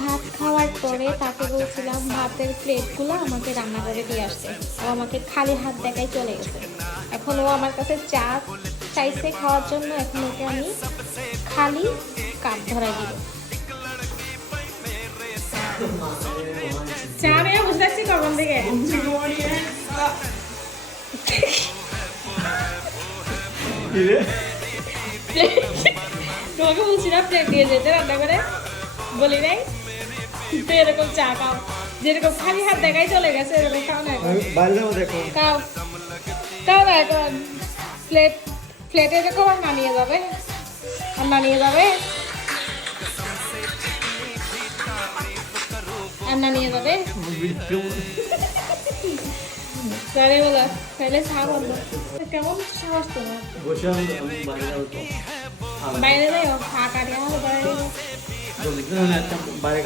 ভাত খাওয়ার পরে তাকে বলছিলাম ভাতের প্লেটগুলো আমাকে রান্না করে দিয়ে আসতে, ও আমাকে খালি হাত দেখাই চলে গেছে। এখন ও আমার কাছে চা চাইছে খাওয়ার জন্য, এখন ওকে আমি খালি কাপ ধরাই দিব। চা নিয়ে বসে আছি কখন থেকে। তোমাকে বলছি না প্লেট দিয়ে যেতে রান্না করে, বলি নাই তো এরকম চা খাও, যেরকম খালি হাত দেখাই চলে গেছে এরকম খাও না এখন। খাও খাও না এখন। প্লেটে এরকম আর না নিয়ে যাবে, আর না নিয়ে যাবে, আর না নিয়ে যাবে। তাহলে বলো তাহলে চা বন্ধ। কেমন সাহস তোমার? বাইরে যাই হোক, ফাঁকা বাইরে